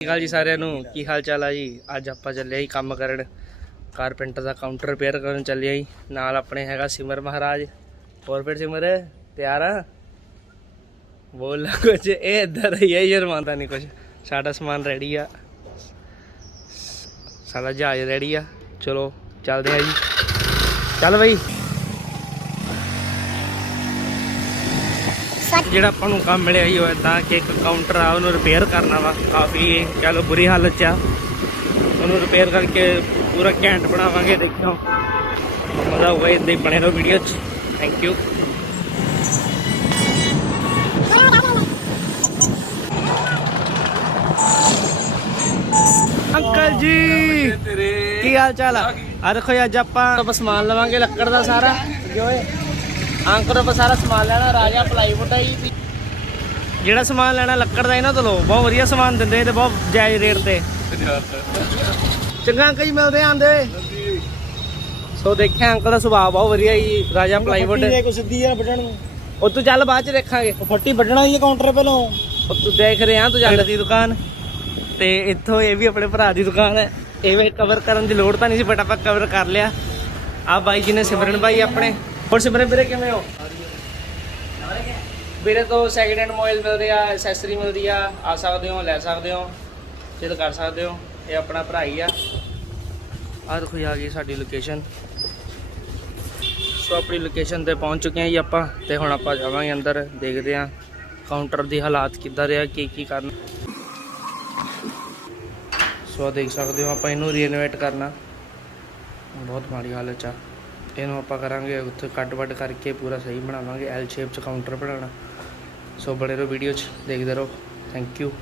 जी सारिਆਂ ਨੂੰ ਕੀ ਹਾਲ ਚਾਲ ਆ ਜੀ। ਅੱਜ ਆਪਾਂ ਚੱਲੇ ਜੀ ਕੰਮ ਕਰਨ कारपेंटर का काउंटर रिपेयर करन ਚੱਲੇ ਜੀ। ਨਾਲ ਆਪਣੇ ਹੈਗਾ सिमर महाराज। और फिर सिमर तैयार आ बोल कुछ ये इधर ही है शर्माता नहीं कुछ। साडा समान रेडी आ, साडा जहाज रेडी आ। चलो चलते हैं जी। चल बई ਜਿਹੜਾ ਆਪਾਂ ਨੂੰ ਕੰਮ ਮਿਲਿਆ ਹੀ ਹੋਇਆ ਤਾਂ ਕਿ ਇੱਕ ਕਾਊਂਟਰ ਆ ਉਹਨੂੰ ਰਿਪੇਅਰ ਕਰਨਾ ਵਾ। ਕਾਫੀ ਕਹ ਲਓ ਬੁਰੀ ਹਾਲਤ 'ਚ ਆ। ਉਹਨੂੰ ਰਿਪੇਅਰ ਕਰਕੇ ਪੂਰਾ ਘੈਂਟ ਬਣਾਵਾਂਗੇ। ਦੇਖਿਓ ਮਜ਼ਾ ਆਊਗਾ। ਇੱਦਾਂ ਹੀ ਬਣੇ ਰਹੋ ਵੀਡੀਓ 'ਚ। Thank you. ਅੰਕਲ ਜੀ ਕੀ ਹਾਲ ਚਾਲ ਆ? ਦੇਖੋ ਅੱਜ ਆਪਾਂ ਸਮਾਨ ਲਵਾਂਗੇ ਲੱਕੜ ਦਾ ਸਾਰਾ ਜੋ अंक तो सारा समान लेना राजा प्लाईवुड है। ਜਿਹੜਾ ਸਮਾਨ ਲੈਣਾ ਲੱਕੜ ਦਾ ਇਹਨਾਂ ਤੋਂ ਲਓ। ਬਹੁਤ ਵਧੀਆ ਸਮਾਨ ਦਿੰਦੇ ਤੇ ਬਹੁਤ ਜਾਇਜ਼ ਰੇਟ ਤੇ। ਚੰਗਾ ਅੰਕਲ ਜੀ ਮਿਲਦੇ ਆਂਦੇ। ਸੋ ਦੇਖਿਆ ਅੰਕਲ ਦਾ ਸੁਭਾਅ ਬਹੁਤ ਵਧੀਆ ਜੀ। ਰਾਜਾ ਪਲਾਈਵੁੱਡ ਸਿੱਧੀ ਆ ਵੱਢਣ ਨੂੰ। ਉਹ ਤੂੰ ਚੱਲ ਬਾਅਦ ਚ ਦੇਖਾਂਗੇ। ਫੱਟੀ ਵੱਢਣਾ ਹੀ ਕਾਊਂਟਰ ਪਹਿਲਾਂ। ਉਹ ਤੂੰ ਦੇਖ ਰਿਹਾ ਤੂੰ ਜੱਟ ਦੀ ਦੁਕਾਨ ਤੇ ਇੱਥੋਂ ਇਹ ਵੀ ਆਪਣੇ ਭਰਾ ਦੀ ਦੁਕਾਨ ਹੈ। ਇਹ ਕਵਰ ਕਰਨ ਦੀ ਲੋੜ ਤਾਂ ਨਹੀਂ ਸੀ ਬਟ ਆਪਾਂ ਕਵਰ ਕਰ ਲਿਆ। ਆ ਬਾਈ ਜੀ ਨੇ ਸਿਮਰਨ ਬਾਈ ਆਪਣੇ। और सिमरन ਵੀਰੇ ਕਿਵੇਂ ਹੋ? ਵੀਰੇ ਤੋਂ ਸੈਕਿੰਡ ਹੈਂਡ ਮੋਬਾਈਲ ਮਿਲਦੇ ਆ, ਐਕਸੈਸਰੀ ਮਿਲਦੀ ਆ ਸਕਦੇ ਹੋ, ਲੈ ਸਕਦੇ ਹੋ, ਜਿੱਦ ਕਰ ਸਕਦੇ ਹੋ। ਇਹ ਆਪਣਾ ਭਰਾ ਹੀ ਆ। ਆਹ ਦੇਖੋ ਆ ਗਈ ਸਾਡੀ ਲੋਕੇਸ਼ਨ। ਸੋ ਆਪਣੀ ਲੋਕੇਸ਼ਨ ਤੇ ਪਹੁੰਚ ਚੁੱਕੇ ਹਾਂ ਜੀ ਆਪਾਂ। ਤੇ ਹੁਣ ਆਪਾਂ ਜਾਵਾਂਗੇ ਅੰਦਰ, ਦੇਖਦੇ ਹਾਂ ਕਾਊਂਟਰ ਦੀ ਹਾਲਾਤ ਕਿੱਦਾਂ ਰਿਹਾ, ਕੀ ਕਰਨਾ। ਸੋ ਦੇਖ ਸਕਦੇ ਹੋ ਆਪਾਂ ਇਹਨੂੰ ਰੀਨੋਵੇਟ ਕਰਨਾ। ਬਹੁਤ ਮਾੜੀ ਹਾਲਤ 'ਚ ਆ। ਇਹਨੂੰ ਆਪਾਂ ਕਰਾਂਗੇ ਉੱਥੇ ਕੱਟ ਵੱਟ ਕਰਕੇ ਪੂਰਾ ਸਹੀ ਬਣਾਵਾਂਗੇ। ਐਲ ਸ਼ੇਪ 'ਚ ਕਾਊਂਟਰ ਬਣਾਉਣਾ। ਸੋ ਬਣੇ ਰਹੋ ਵੀਡੀਓ 'ਚ, ਦੇਖਦੇ ਰਹੋ। Thank you.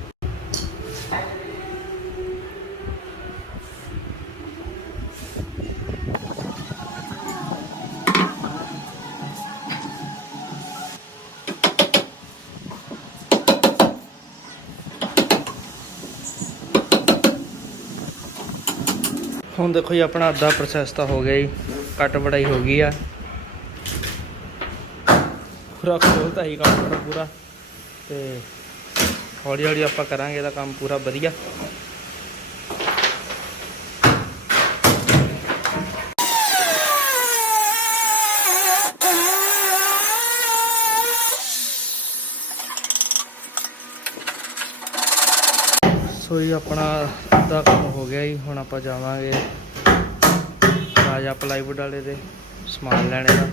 ਹੁਣ ਦੇਖੋ ਜੀ ਆਪਣਾ ਅੱਧਾ ਪ੍ਰੋਸੈਸ ਤਾਂ ਹੋ ਗਿਆ ਜੀ। ਕੱਟ ਵੜਾਈ ਹੋ ਗਈ ਆ। ਪੂਰਾ ਖੋਲ੍ਹਤਾ ਹੀ ਕਾਊਂਟਰ ਪੂਰਾ। ਤੇ ਹੌਲੀ ਹੌਲੀ ਆਪਾਂ ਕਰਾਂਗੇ ਇਹਦਾ ਕੰਮ ਪੂਰਾ ਵਧੀਆ। ਸੋ ਜੀ ਆਪਣਾ ਅੱਧਾ ਕੰਮ ਹੋ ਗਿਆ ਜੀ। ਹੁਣ ਆਪਾਂ ਜਾਵਾਂਗੇ ਰਾਜਾ ਪਲਾਈਵੁੱਡ ਵਾਲੇ ਦੇ ਸਮਾਨ ਲੈਣੇ ਦਾ।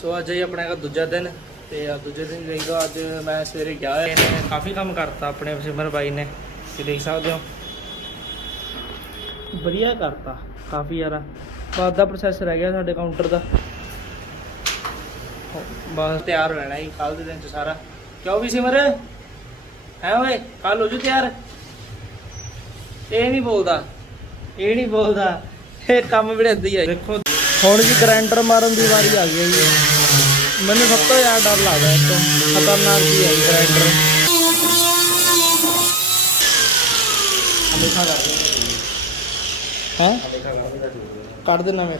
ਸੋ ਅੱਜ ਹੀ ਆਪਣਾ ਹੈਗਾ ਦੂਜਾ ਦਿਨ। ਤੇ ਦੂਜੇ ਦਿਨ ਜਾਈਦਾ। ਅੱਜ ਮੈਂ ਸਵੇਰੇ ਗਿਆ ਹੋਇਆ। ਇਹਨੇ ਕਾਫੀ ਕੰਮ ਕਰਤਾ ਆਪਣੇ ਸਿਮਰ ਬਾਈ ਨੇ। ਤੁਸੀਂ ਦੇਖ ਸਕਦੇ ਹੋ ਵਧੀਆ ਕਰਤਾ ਕਾਫੀ ਜ਼ਿਆਦਾ। ਬਾਅਦ ਦਾ ਪ੍ਰੋਸੈਸ ਰਹਿ ਗਿਆ ਸਾਡੇ ਕਾਊਂਟਰ ਦਾ। ਬਸ ਤਿਆਰ ਰਹਿਣਾ ਜੀ ਕੱਲ੍ਹ ਦੇ ਦਿਨ 'ਚ ਸਾਰਾ। ਕਿਉਂ ਵੀ ਸਿਮਰ ਹੈ ਓਏ ਕੱਲ੍ਹ ਹੋ ਜੂ ਤਿਆਰ। ਇਹ ਨਹੀਂ ਬੋਲਦਾ ਇਹ ਕੰਮ ਵੀ ਇੱਦਾਂ ਹੀ ਆ। ਦੇਖੋ ਹੁਣ ਜੀ ਗ੍ਰਾਈਂਡਰ ਮਾਰਨ ਦੀ ਵਾਰੀ ਆ ਗਈ ਜੀ। ਮੈਨੂੰ ਸਭ ਤੋਂ ਜ਼ਿਆਦਾ ਡਰ ਲੱਗਦਾ ਇਸ ਤੋਂ। ਖਤਰਨਾਕ ਵੀ ਹੈ ਗ੍ਰਾਈਂਡਰ। ਹੈਂ ਕੱਢ ਦੇਣਾ ਮੈਂ।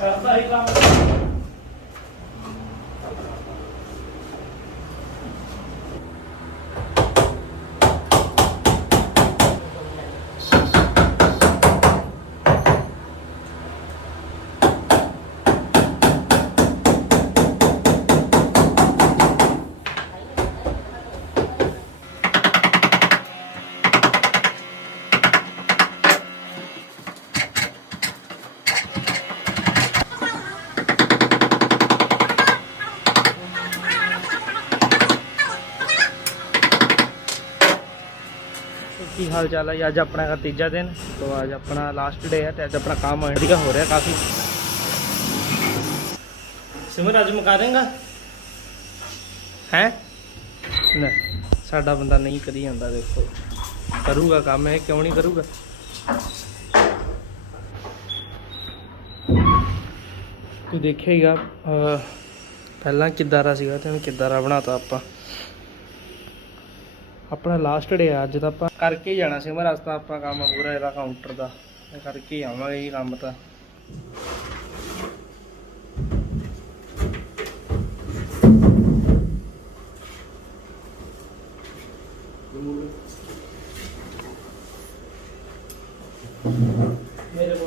ਕਰਦਾ ਹੀ ਕੰਮ। की हाल चाल है। अज अपना का तीजा दिन, तो अज अपना लास्ट डे है, तो अज अपना काम इंडिया हो रहा काफ़ी। सिमर अज मुका देगा है ना? साडा बंदा नहीं करी जाता, देखो करूँगा काम है, क्यों नहीं करूँगा। तू देखेगा पहला किदारा सीगा ते किदारा बनाता आपा। अपना लास्ट डे अज तो आप करके ही जाना सिमर, अज तो आप काम पूरा ਇਹਦਾ काउंटर का करके ही आवांगे जी काम तो। मेरे को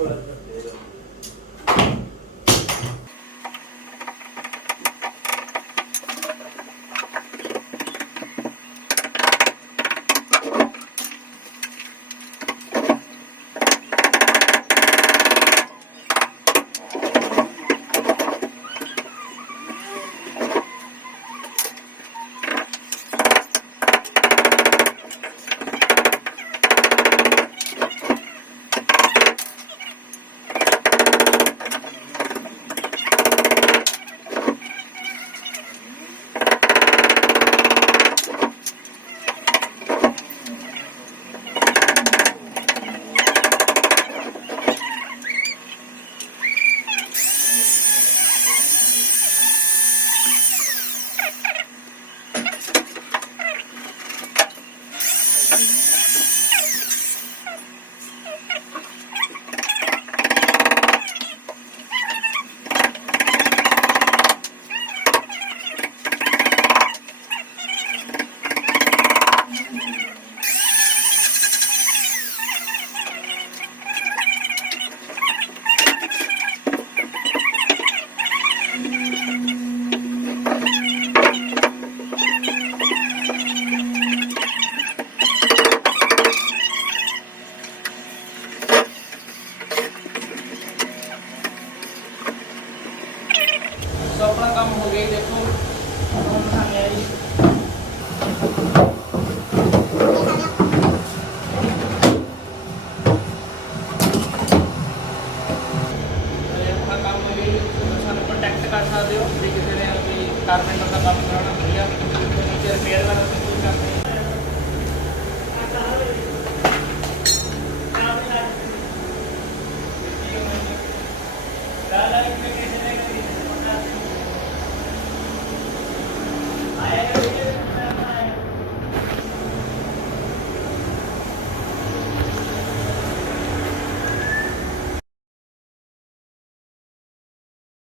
तो अपना काम हो गया। देखो प्रोटेक्ट कर सकते हो, किसी ने कारपेंटर का काम कराना बढ़िया, नीचे रिपेयर करना,